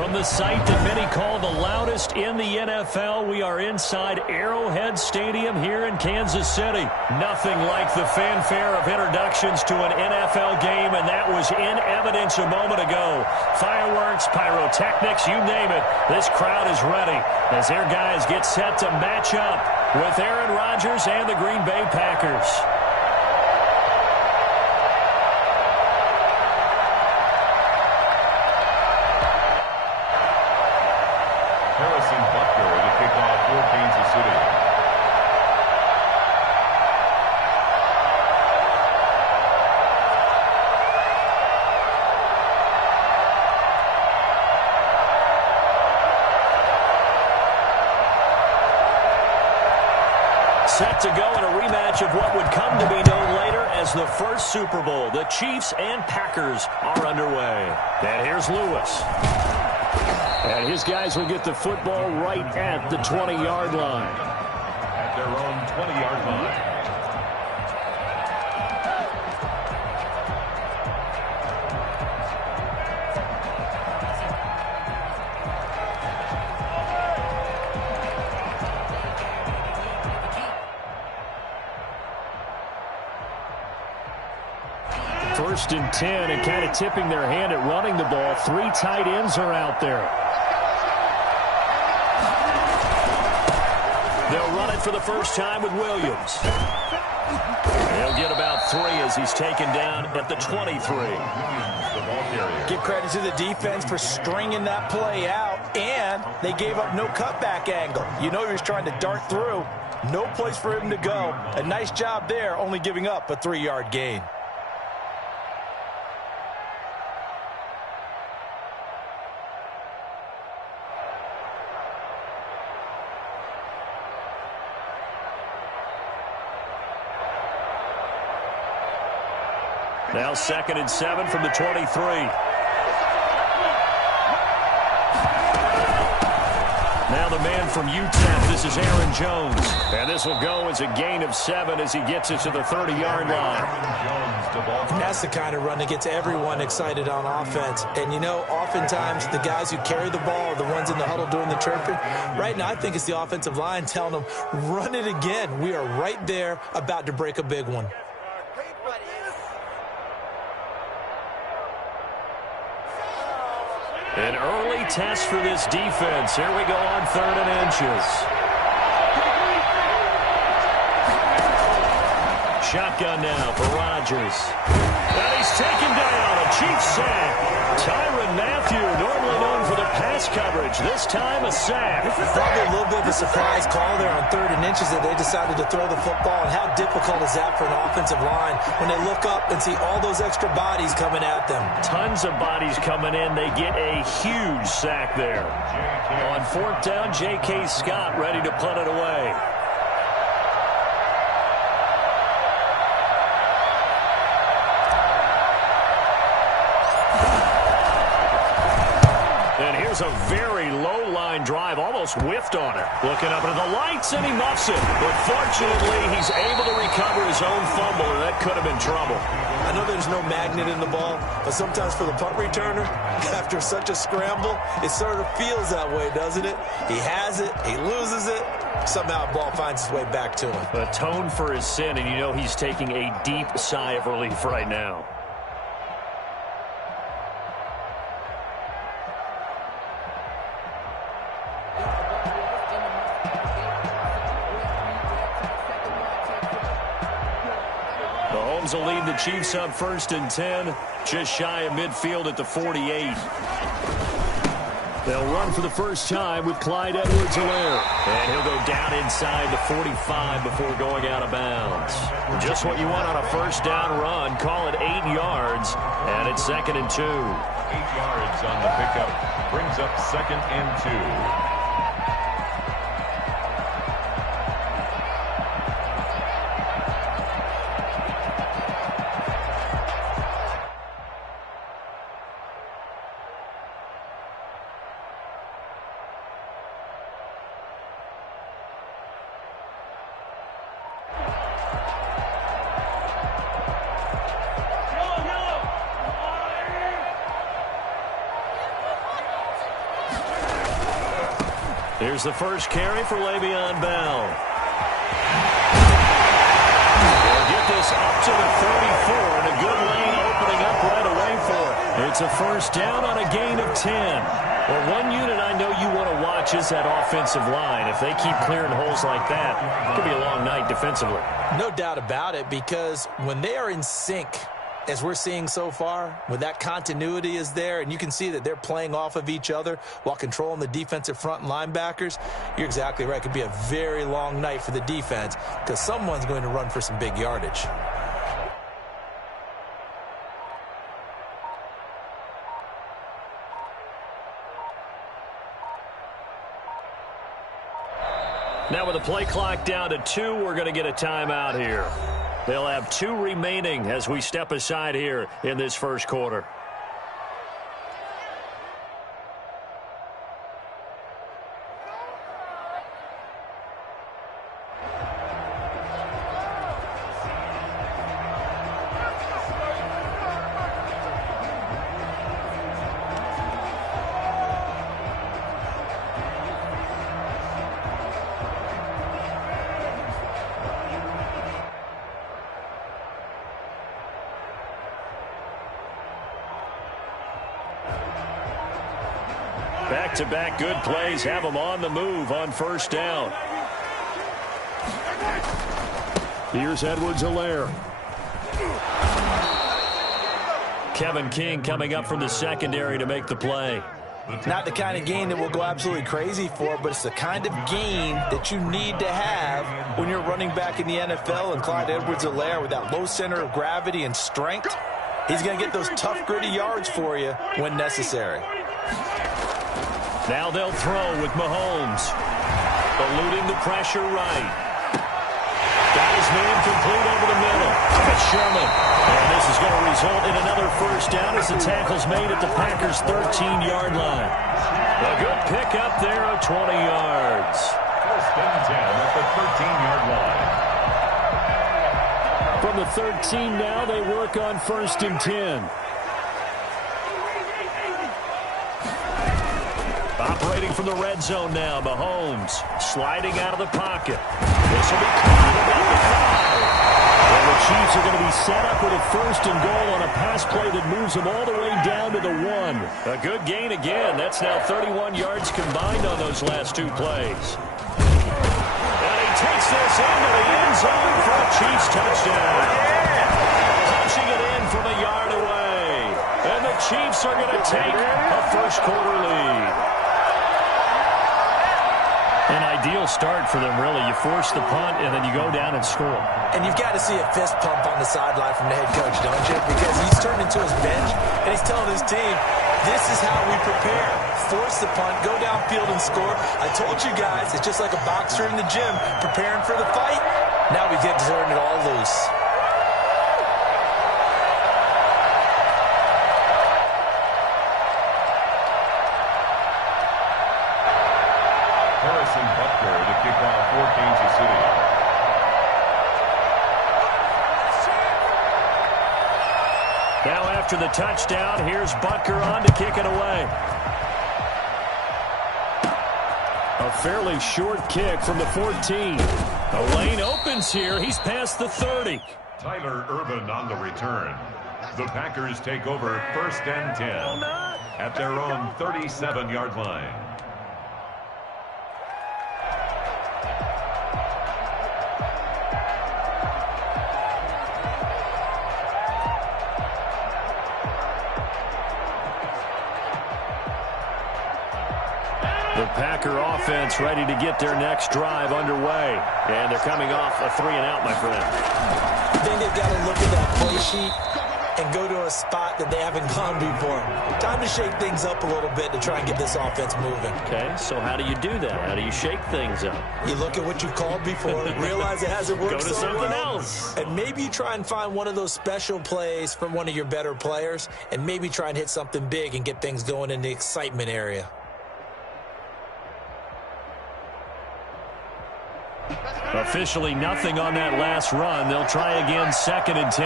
From the site that many call the loudest in the NFL, we are inside Arrowhead Stadium here in Kansas City. Nothing like the fanfare of introductions to an NFL game, and that was in evidence a moment ago. Fireworks, pyrotechnics, you name it. This crowd is ready as their guys get set to match up with Aaron Rodgers and the Green Bay Packers. Set to go in a rematch of what would come to be known later as the first Super Bowl. The Chiefs and Packers are underway. And here's Lewis. And his guys will get the football right at the 20-yard line. At their own 20-yard line. First and 10, and kind of tipping their hand at running the ball. 3 tight ends are out there. They'll run it for the first time with Williams. He'll get about 3 as he's taken down at the 23. Give credit to the defense for stringing that play out, and they gave up no cutback angle. You know he was trying to dart through. No place for him to go. A nice job there, only giving up a 3-yard gain. Now 2nd and 7 from the 23. Now the man from UTEP, this is Aaron Jones. And this will go as a gain of 7 as he gets it to the 30-yard line. And that's the kind of run that gets everyone excited on offense. And, you know, oftentimes the guys who carry the ball are the ones in the huddle doing the chirping. Right now, I think it's the offensive line telling them, run it again. We are right there about to break a big one. An early test for this defense. Here we go on 3rd and inches. Shotgun now for Rodgers. And he's taken down. A Chiefs sack. Tyrann Mathieu, normally known for the pass coverage. This time a sack. Probably a little bit of a surprise call there on 3rd and inches that they decided to throw the football. And how difficult is that for an offensive line when they look up and see all those extra bodies coming at them? Tons of bodies coming in. They get a huge sack there. On 4th down, J.K. Scott ready to punt it away. And here's a very low-line drive, almost whiffed on it. Looking up into the lights, and he muffs it. But fortunately, he's able to recover his own fumble, and that could have been trouble. I know there's no magnet in the ball, but sometimes for the punt returner, after such a scramble, it sort of feels that way, doesn't it? He has it, he loses it, somehow the ball finds its way back to him. Atone for his sin, and you know he's taking a deep sigh of relief right now. Will lead the Chiefs up 1st and 10, just shy of midfield at the 48. They'll run for the first time with Clyde Edwards-Helaire. And he'll go down inside the 45 before going out of bounds. Just what you want on a first down run. Call it 8 yards, and it's 2nd and 2. 8 yards on the pickup. Brings up 2nd and 2. Here's the first carry for Le'Veon Bell. They'll get this up to the 34, and a good lane opening up right away for it. It's a first down on a gain of 10. Well, one unit I know you want to watch is that offensive line. If they keep clearing holes like that, it could be a long night defensively. No doubt about it, because when they are in sync, as we're seeing so far, when that continuity is there, and you can see that they're playing off of each other while controlling the defensive front and linebackers, you're exactly right. It could be a very long night for the defense because someone's going to run for some big yardage. Now with the play clock down to 2, we're going to get a timeout here. They'll have 2 remaining as we step aside here in this first quarter. Back-to-back good plays have them on the move on first down. Here's Edwards-Helaire. Kevin King coming up from the secondary to make the play. Not the kind of gain that we'll go absolutely crazy for, but it's the kind of gain that you need to have when you're running back in the NFL. And Clyde Edwards-Helaire, with that low center of gravity and strength, he's going to get those tough, gritty yards for you when necessary. Now they'll throw with Mahomes. Eluding the pressure right. Got his man complete over the middle. It's Sherman. And this is going to result in another first down as the tackle's made at the Packers' 13-yard line. A good pickup there of 20 yards. First and 10 at the 13-yard line. From the 13 now, they work on first and 10. Operating from the red zone now, Mahomes sliding out of the pocket. This will be caught about the 5. And the Chiefs are going to be set up with a first and goal on a pass play that moves them all the way down to the 1. A good gain again. That's now 31 yards combined on those last 2 plays. And he takes this into the end zone for a Chiefs touchdown. Punching it in from a yard away. And the Chiefs are going to take a first quarter lead. An ideal start for them, really. You force the punt, and then you go down and score. And you've got to see a fist pump on the sideline from the head coach, don't you? Because he's turned into his bench, and he's telling his team, this is how we prepare. Force the punt, go downfield and score. I told you guys, it's just like a boxer in the gym preparing for the fight. Now we get to turn it all loose. Harrison Butker to kick off for Kansas City. Now after the touchdown, here's Butker on to kick it away. A fairly short kick from the 14. A lane opens here. He's past the 30. Tyler Ervin on the return. The Packers take over first and 10 at their own 37-yard line. The Packer offense ready to get their next drive underway. And they're coming off a 3-and-out, my friend. I think they've got to look at that play sheet and go to a spot that they haven't gone before. Time to shake things up a little bit to try and get this offense moving. Okay, so how do you do that? How do you shake things up? You look at what you called before, realize it hasn't worked Go to so something well, else. and maybe you try and find one of those special plays from one of your better players, and maybe try and hit something big and get things going in the excitement area. Officially nothing on that last run. They'll try again, second and 10.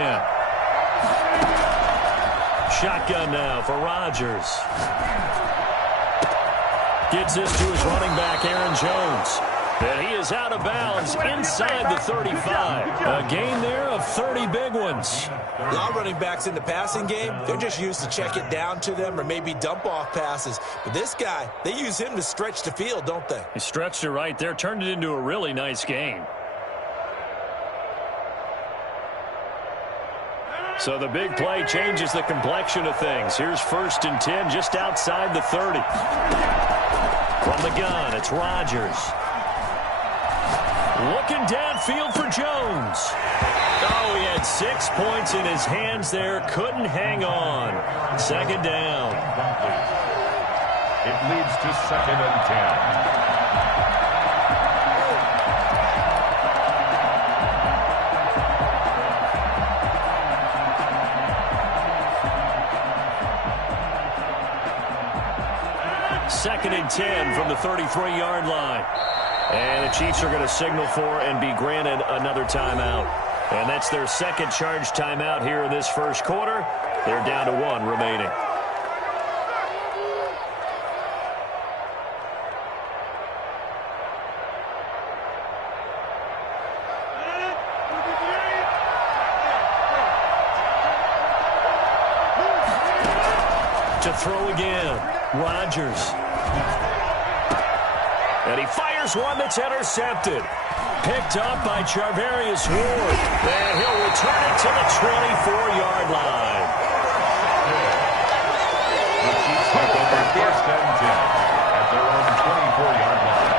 Shotgun now for Rodgers. Gets this to his running back, Aaron Jones. And he is out of bounds inside the 35. A gain there of 30 big ones. A lot of running backs in the passing game, they're just used to check it down to them or maybe dump off passes. But this guy, they use him to stretch the field, don't they? He stretched it right there, turned it into a really nice gain. So the big play changes the complexion of things. Here's 1st and 10 just outside the 30. From the gun, it's Rodgers. Looking downfield for Jones. Oh, he had 6 points in his hands there. Couldn't hang on. 2nd down. It leads to 2nd and 10. Second and 10 from the 33-yard line. And the Chiefs are going to signal for and be granted another timeout. And that's their second charge timeout here in this first quarter. They're down to 1 remaining. To throw again, Rodgers. And he fires one that's intercepted. Picked up by Charvarius Ward. And he'll return it to the 24-yard line. The Chiefs take over 1st and 10 at their own 24-yard line.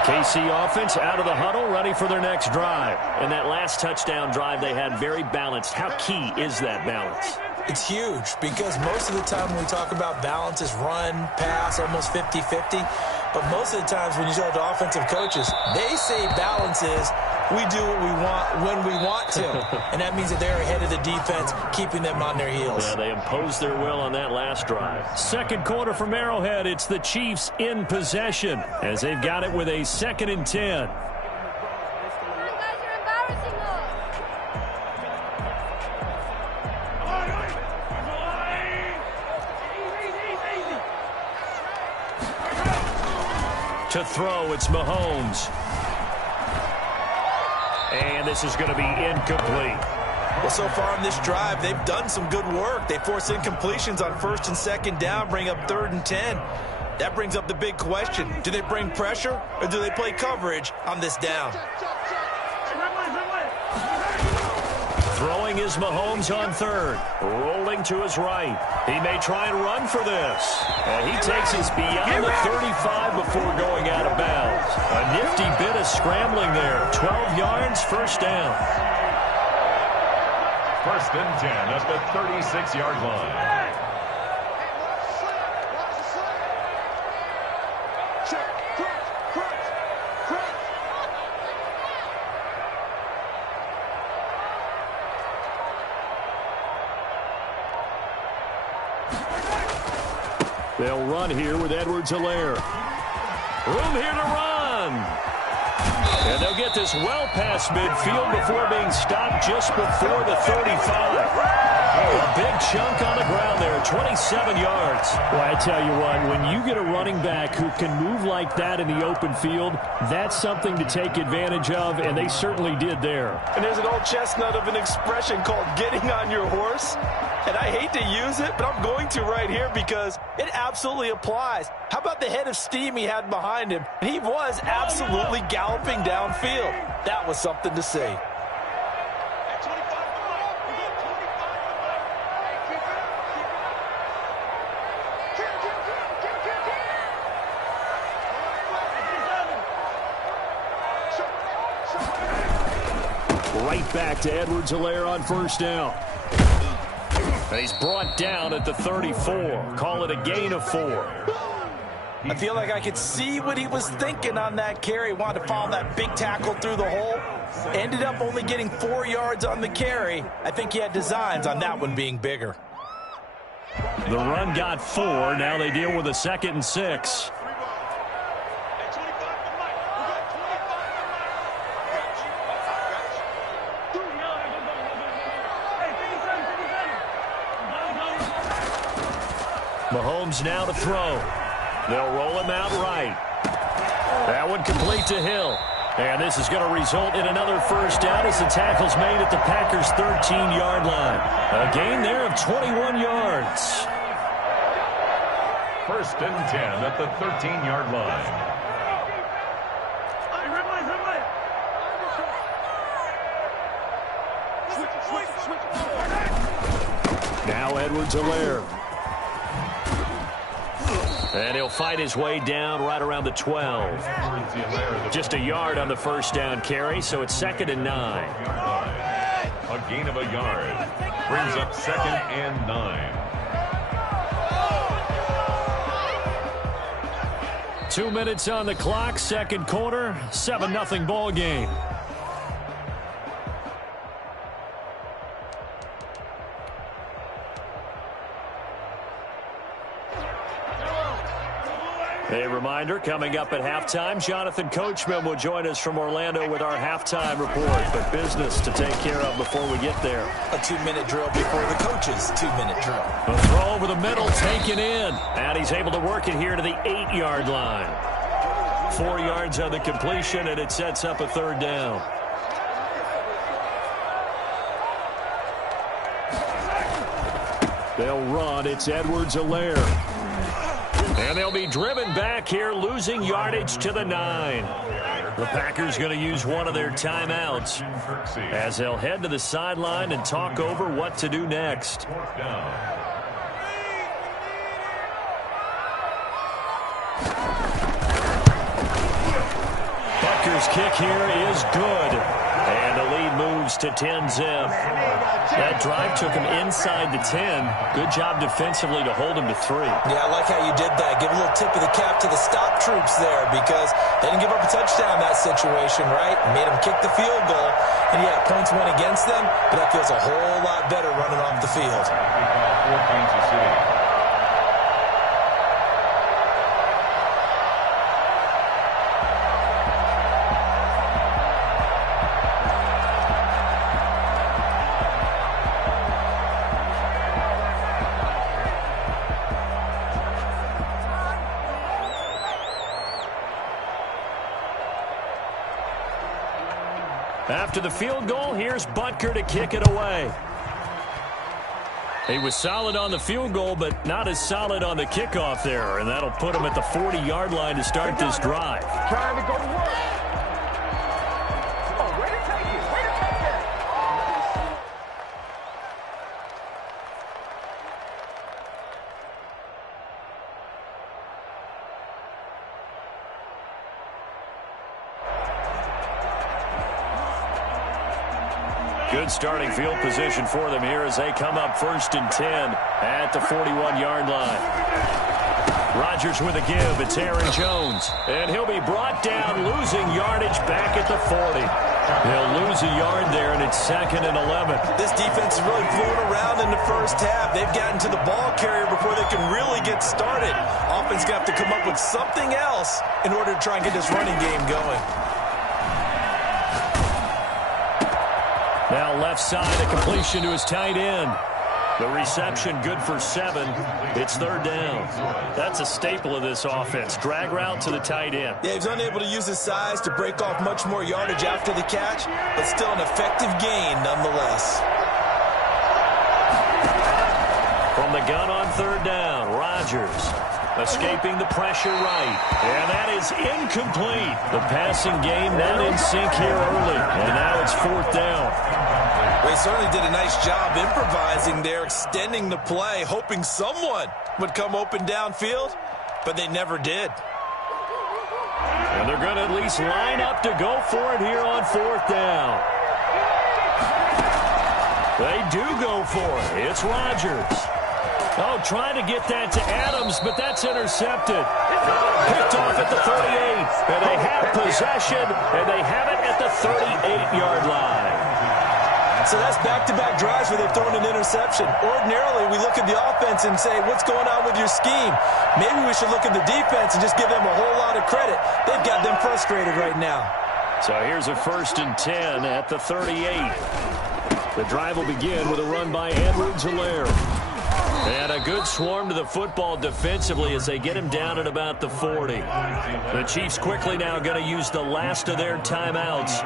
KC offense out of the huddle, ready for their next drive. And that last touchdown drive they had very balanced. How key is that balance? It's huge because most of the time when we talk about balance is run, pass, almost 50-50. But most of the times when you talk to offensive coaches, they say balance is we do what we want when we want to. And that means that they're ahead of the defense, keeping them on their heels. Yeah, they imposed their will on that last drive. Second quarter from Arrowhead, it's the Chiefs in possession as they've got it with a 2nd and 10. To throw, it's Mahomes. And this is going to be incomplete. Well, so far on this drive, they've done some good work. They force incompletions on 1st and 2nd down, bring up 3rd and 10. That brings up the big question. Do they bring pressure or do they play coverage on this down? Throwing is Mahomes on 3rd. Rolling to his right. He may try and run for this. And he takes us beyond the 35 before going out of bounds. A nifty bit of scrambling there. 12 yards, 1st down. 1st and 10 at the 36-yard line. They'll run here with Edwards-Helaire. Room here to run. And they'll get this well past midfield before being stopped just before the 35. A big chunk on the ground there, 27 yards. Well, I tell you what, when you get a running back who can move like that in the open field, that's something to take advantage of, and they certainly did there. And there's an old chestnut of an expression called getting on your horse. And I hate to use it, but I'm going to right here because it absolutely applies. How about the head of steam he had behind him? He was absolutely galloping downfield. That was something to see. Right back to Edwards-Helaire on 1st down. And he's brought down at the 34. Call it a gain of 4. I feel like I could see what he was thinking on that carry. Wanted to follow that big tackle through the hole. Ended up only getting 4 yards on the carry. I think he had designs on that one being bigger. The run got 4. Now they deal with a 2nd and 6. Mahomes now to throw. They'll roll him out right. That one complete to Hill. And this is going to result in another first down as the tackle's made at the Packers' 13-yard line. A gain there of 21 yards. First and 10 at the 13-yard line. Now Edwards-Helaire. And he'll fight his way down right around the 12. Just a yard on the first down carry, so it's 2nd and 9. A gain of a yard brings up 2nd and 9. 2 minutes on the clock, second quarter, 7-0 ball game. A reminder, coming up at halftime, Jonathan Coachman will join us from Orlando with our halftime report. But business to take care of before we get there. A 2-minute drill before the coach's 2-minute drill. A throw over the middle, taken in. And he's able to work it here to the 8-yard line. 4 yards on the completion, and it sets up a third down. They'll run. It's Edwards-Helaire. And they'll be driven back here, losing yardage to the 9. The Packers going to use one of their timeouts as they'll head to the sideline and talk over what to do next. Butker's kick here is good. And the lead moves to 10-zip. That drive took him inside the 10. Good job defensively to hold him to 3. Yeah, I like how you did that. Give a little tip of the cap to the stop troops there because they didn't give up a touchdown in that situation, right? Made them kick the field goal. And, yeah, points went against them, but that feels a whole lot better running off the field. For Kansas City. After the field goal, here's Butker to kick it away. He was solid on the field goal, but not as solid on the kickoff there, and that'll put him at the 40-yard line to start this drive. Trying to go to work. Oh, way to take it. Way to take that. Good starting field position for them here as they come up 1st and 10 at the 41-yard line. Rodgers with a give. It's Aaron Jones. And he'll be brought down, losing yardage back at the 40. He'll lose a yard there, and it's 2nd and 11. This defense is really flown around in the first half. They've gotten to the ball carrier before they can really get started. Offense going to have to come up with something else in order to try and get this running game going. Now left side, a completion to his tight end. The reception good for 7. It's 3rd down. That's a staple of this offense. Drag route to the tight end. Yeah, he's unable to use his size to break off much more yardage after the catch, but still an effective gain nonetheless. From the gun on 3rd down, Rodgers escaping the pressure right. And that is incomplete. The passing game not in sync here early. And now it's 4th down. They certainly did a nice job improvising there, extending the play, hoping someone would come open downfield, but they never did. And they're going to at least line up to go for it here on 4th down. They do go for it. It's Rodgers. Oh, trying to get that to Adams, but that's intercepted. Picked off at the 38. And they have possession, and they have it at the 38-yard line. So that's back-to-back drives where they've thrown an interception. Ordinarily, we look at the offense and say, what's going on with your scheme? Maybe we should look at the defense and just give them a whole lot of credit. They've got them frustrated right now. So here's a 1st and 10 at the 38. The drive will begin with a run by Edwards-Helaire. And a good swarm to the football defensively as they get him down at about the 40. The Chiefs quickly now going to use the last of their timeouts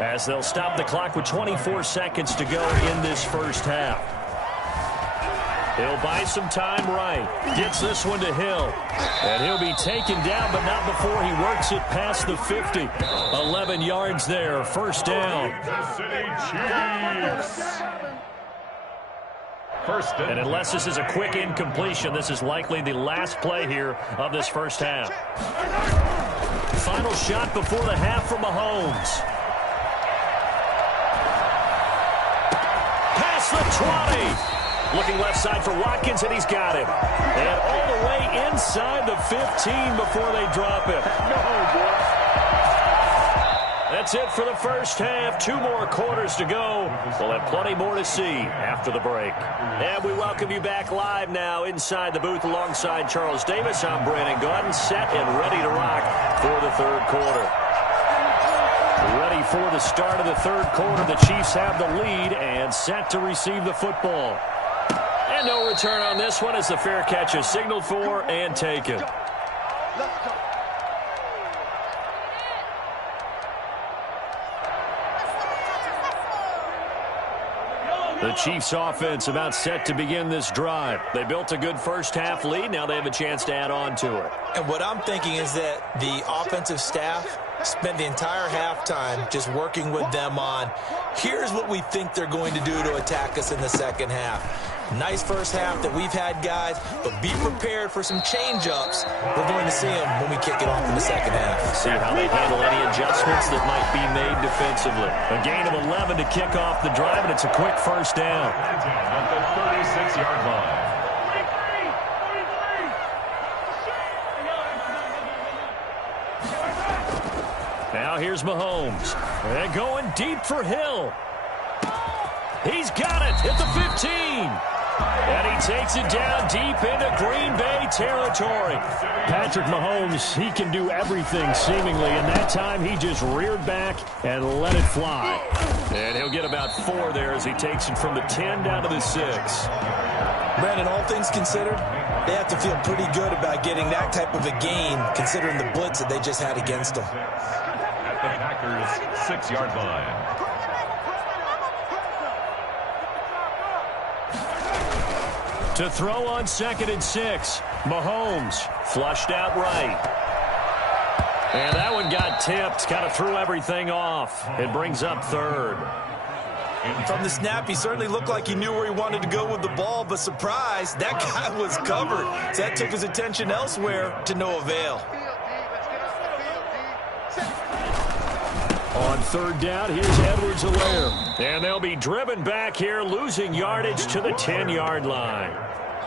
as they'll stop the clock with 24 seconds to go in this first half. He'll buy some time right. Gets this one to Hill. And he'll be taken down, but not before he works it past the 50. 11 yards there. First down. Kansas City Chiefs. First and unless this is a quick incompletion, this is likely the last play here of this first half. Final shot before the half from Mahomes. Past the 20. Looking left side for Watkins, and he's got him. And all the way inside the 15 before they drop him. That's it for the first half. 2 more quarters to go. We'll have plenty more to see after the break. And we welcome you back live now inside the booth alongside Charles Davis. I'm Brandon Gaudin, set and ready to rock for the third quarter. Ready for the start of the third quarter. The Chiefs have the lead and set to receive the football. And no return on this one as the fair catch is signaled for and taken. The Chiefs offense about set to begin this drive. They built a good first half lead. Now they have a chance to add on to it. And what I'm thinking is that the offensive staff spent the entire halftime just working with them on, here's what we think they're going to do to attack us in the second half. Nice first half that we've had, guys, but be prepared for some change-ups. We're going to see them when we kick it off in the second half. See how they handle any adjustments that might be made defensively. A gain of 11 to kick off the drive, and it's a quick first down. At the 36-yard line. Now here's Mahomes. And going deep for Hill. He's got it at the 15. And he takes it down deep into Green Bay territory. Patrick Mahomes, he can do everything seemingly, and that time he just reared back and let it fly. And he'll get about 4 there as he takes it from the 10 down to the 6. Brandon, all things considered, they have to feel pretty good about getting that type of a gain considering the blitz that they just had against them. At the Packers' 6-yard line. To throw on 2nd and 6. Mahomes flushed out right. And that one got tipped. Kind of threw everything off. It brings up 3rd. From the snap, he certainly looked like he knew where he wanted to go with the ball, but surprise, that guy was covered. So that took his attention elsewhere to no avail. On 3rd down, here's Edwards-Helaire. And they'll be driven back here, losing yardage to the 10-yard line.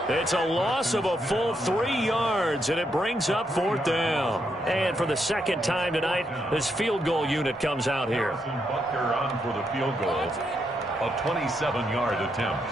It's a loss of a full 3 yards, and it brings up 4th down. And for the second time tonight, this field goal unit comes out here. Butker on for the field goal. A 27-yard attempt.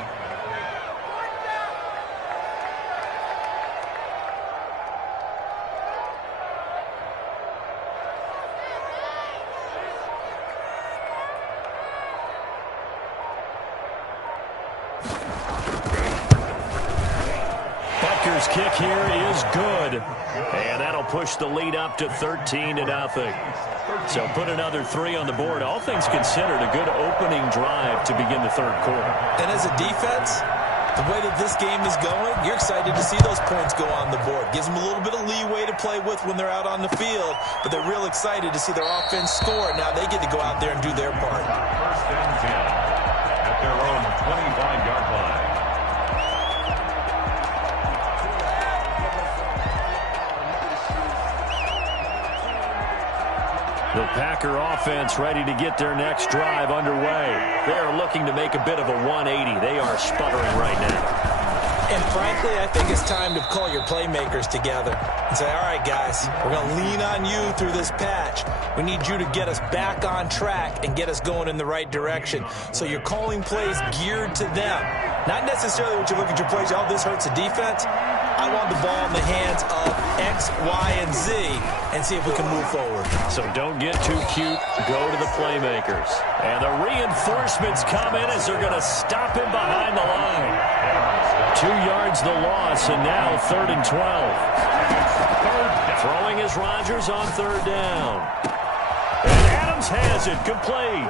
Butker's kick here is good. And that'll push the lead up to 13-0. So put another 3 on the board. All things considered, a good opening drive to begin the third quarter. And as a defense, the way that this game is going, you're excited to see those points go on the board. Gives them a little bit of leeway to play with when they're out on the field, but they're real excited to see their offense score. Now they get to go out there and do their part. First and 10 at their own 25-yard line. The Packer offense ready to get their next drive underway. They are looking to make a bit of a 180. They are sputtering right now. And frankly, I think it's time to call your playmakers together and say, all right, guys, we're going to lean on you through this patch. We need you to get us back on track and get us going in the right direction. So you're calling plays geared to them. Not necessarily when you look at your plays, oh, this hurts the defense. I want the ball in the hands of X, Y, and Z and see if we can move forward. So don't get too cute. Go to the playmakers. And the reinforcements come in as they're going to stop him behind the line. 2 yards the loss, and now 3rd and 12. Throwing is Rodgers on 3rd down. And Adams has it, complete.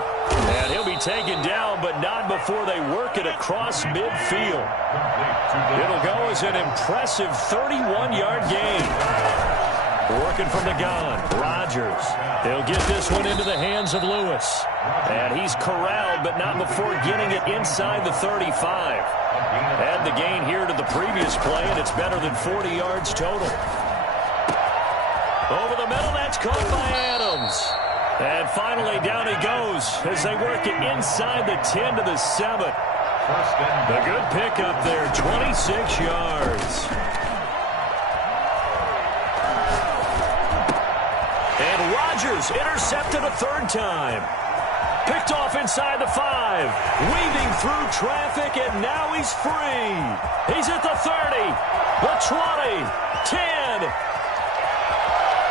And he'll be taken down, but not before they work it across midfield. It'll go as an impressive 31-yard gain. Working from the gun, Rodgers. He'll get this one into the hands of Lewis. And he's corralled, but not before getting it inside the 35. Add the gain here to the previous play, and it's better than 40 yards total. Over the middle, that's caught by Adams. And finally, down he goes as they work it inside the 10 to the 7. The good pickup there, 26 yards. And Rodgers intercepted a 3rd time. Picked off inside the 5. Weaving through traffic, and now he's free. He's at the 30, the 20, 10.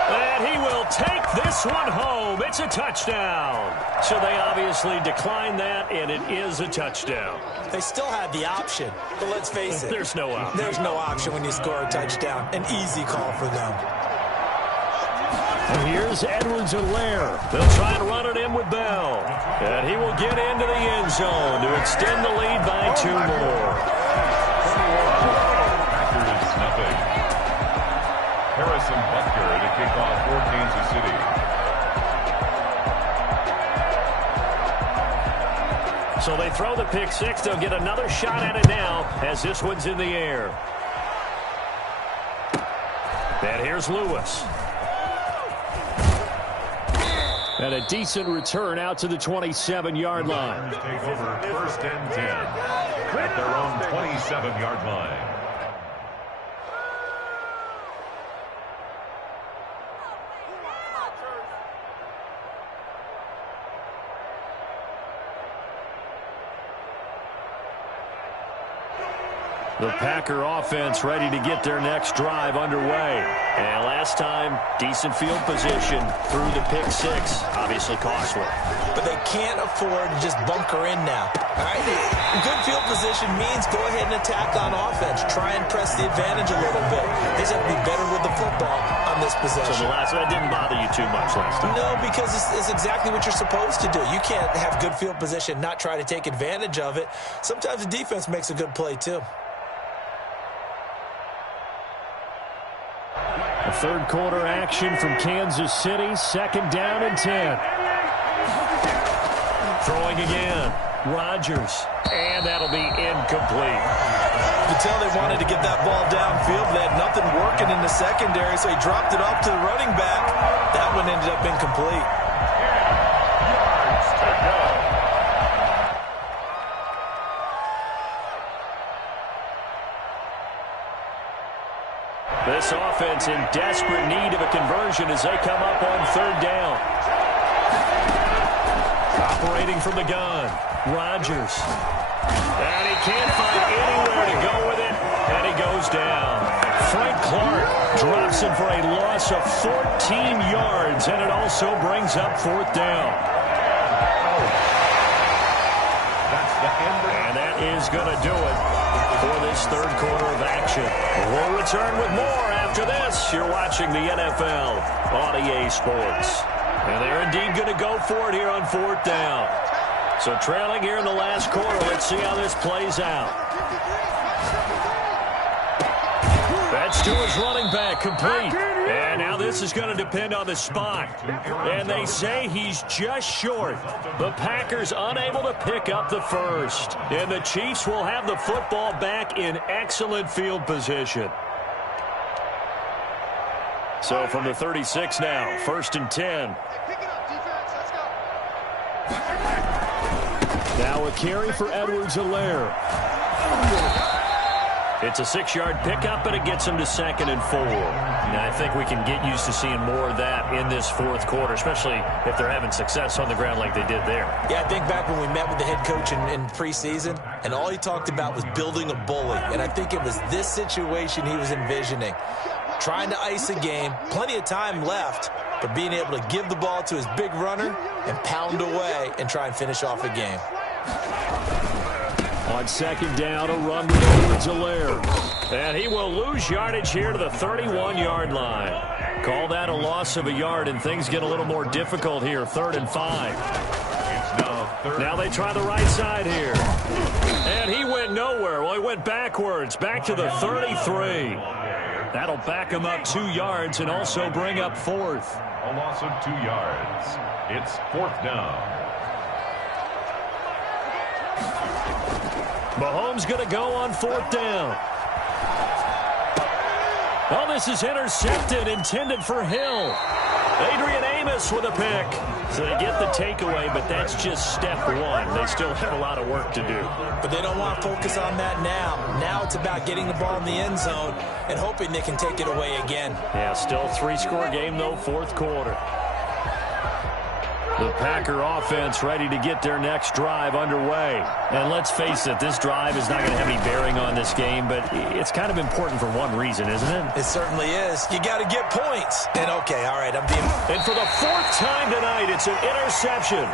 And he will take this one home. It's a touchdown. So they obviously declined that, and it is a touchdown. They still had the option, but let's face it. There's no option. There's no option when you score a touchdown. An easy call for them. And here's Edwards-Helaire. They'll try to run it in with Bell. And he will get into the end zone to extend the lead by 2 more. Packers nothing. Harrison Butker to kick off for Kansas City. So they throw the pick 6. They'll get another shot at it now as this one's in the air. And here's Lewis. And a decent return out to the 27-yard line. Take over 1st and 10 at their own 27-yard line. The Packer offense ready to get their next drive underway. And last time, decent field position through the pick 6. Obviously costly. But they can't afford to just bunker in now. All right? Good field position means go ahead and attack on offense. Try and press the advantage a little bit. They just have to be better with the football on this possession. So that didn't bother you too much last time? No, because it's exactly what you're supposed to do. You can't have good field position, not try to take advantage of it. Sometimes the defense makes a good play, too. A 3rd quarter action from Kansas City. 2nd down and 10. Throwing again. Rodgers. And that'll be incomplete. You can tell they wanted to get that ball downfield. They had nothing working in the secondary, so he dropped it off to the running back. That one ended up incomplete. This offense in desperate need of a conversion as they come up on 3rd down. Operating from the gun, Rodgers. And he can't find anywhere to go with it, and he goes down. Frank Clark drops him for a loss of 14 yards, and it also brings up 4th down. And that is going to do it for this 3rd quarter of action. We'll return with more after this. You're watching the NFL on EA Sports. And they're indeed going to go for it here on 4th down. So trailing here in the last quarter, let's see how this plays out. That's to his running back, complete. And now this is going to depend on the spot. And they say he's just short. The Packers unable to pick up the first. And the Chiefs will have the football back in excellent field position. So from the 36 now, 1st and 10. Now a carry for Edwards-Helaire. It's a 6-yard pickup, but it gets him to 2nd and 4. Now, I think we can get used to seeing more of that in this 4th quarter, especially if they're having success on the ground like they did there. Yeah, I think back when we met with the head coach in preseason, and all he talked about was building a bully. And I think it was this situation he was envisioning. Trying to ice a game, plenty of time left, but being able to give the ball to his big runner and pound away and try and finish off a game. On second down, a run with Edwards-Helaire. And he will lose yardage here to the 31-yard line. Call that a loss of a yard, and things get a little more difficult here. 3rd and 5. Now they try the right side here. And he went nowhere. Well, he went backwards, back to the 33. That'll back him up 2 yards and also bring up 4th. A loss of 2 yards. It's 4th down. Mahomes going to go on 4th down. Oh, this is intercepted, intended for Hill. Adrian Amos with a pick. So they get the takeaway, but that's just step 1. They still have a lot of work to do. But they don't want to focus on that now. Now it's about getting the ball in the end zone and hoping they can take it away again. Yeah, still 3-score game, though, 4th quarter. The Packer offense ready to get their next drive underway. And let's face it, this drive is not going to have any bearing on this game, but it's kind of important for one reason, isn't it? It certainly is. You got to get points. And okay, all right, I'm being... And for the 4th time tonight, it's an interception.